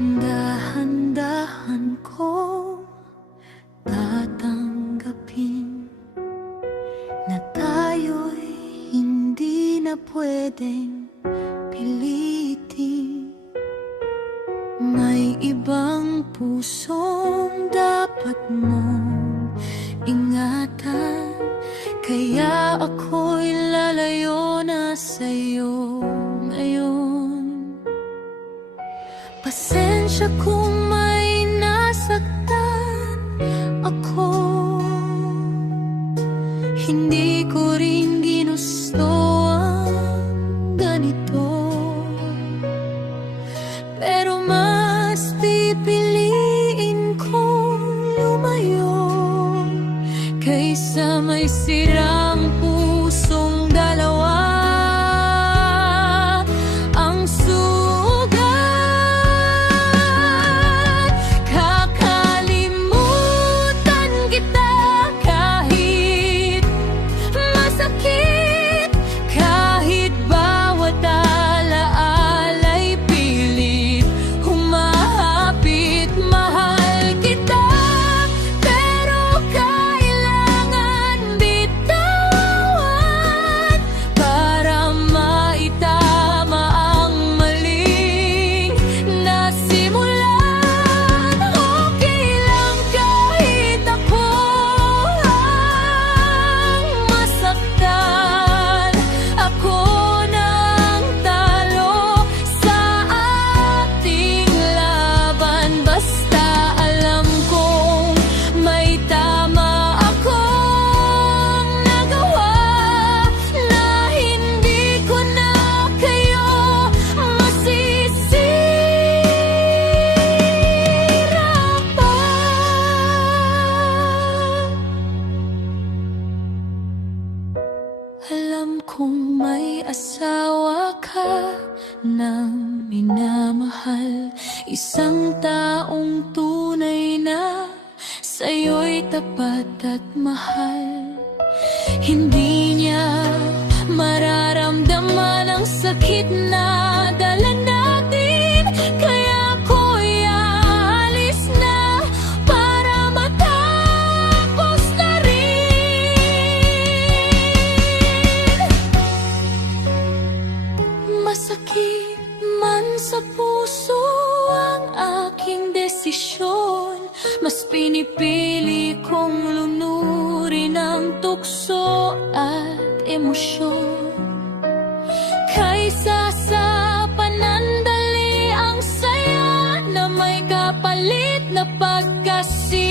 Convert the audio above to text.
Dahan-dahan ko tatanggapin na tayo'y hindi na pwedeng pilitin. May ibang pusong dapat mong ingatan, kaya ako'y lalayo na sa'yo ngayon. Pasensya kung may nasaktan ako, hindi ko rin ginusto ang ganito. Pero mas pipiliin kong lumayo kaysa may sirang pusong dalawa. Ang sugat, kakalimutan kita kahit masakit, kahit bawat alaala'y pilit humahapit. Mahal kita, pero kailangan bitawan para maitama ang maling nasimulan. Okay lang kahit ako ang masaktan, ako nang talo sa ating laban. Basta alam kong may tama akong nagawa, na hindi ko na kayo masisira pa. Alam kong may asawa ka nang minamahal, isang taong tunay na sa'yo'y tapat at mahal. Hindi niya mararamdaman ang sakit na dala natin, kaya ako'y aalis na para matapos na rin. Masakit man sa puso ang aking desisyon, mas pinipili kong lunurin ang tukso at emosyon kaysa sa panandali ang saya na may kapalit na pagkasira.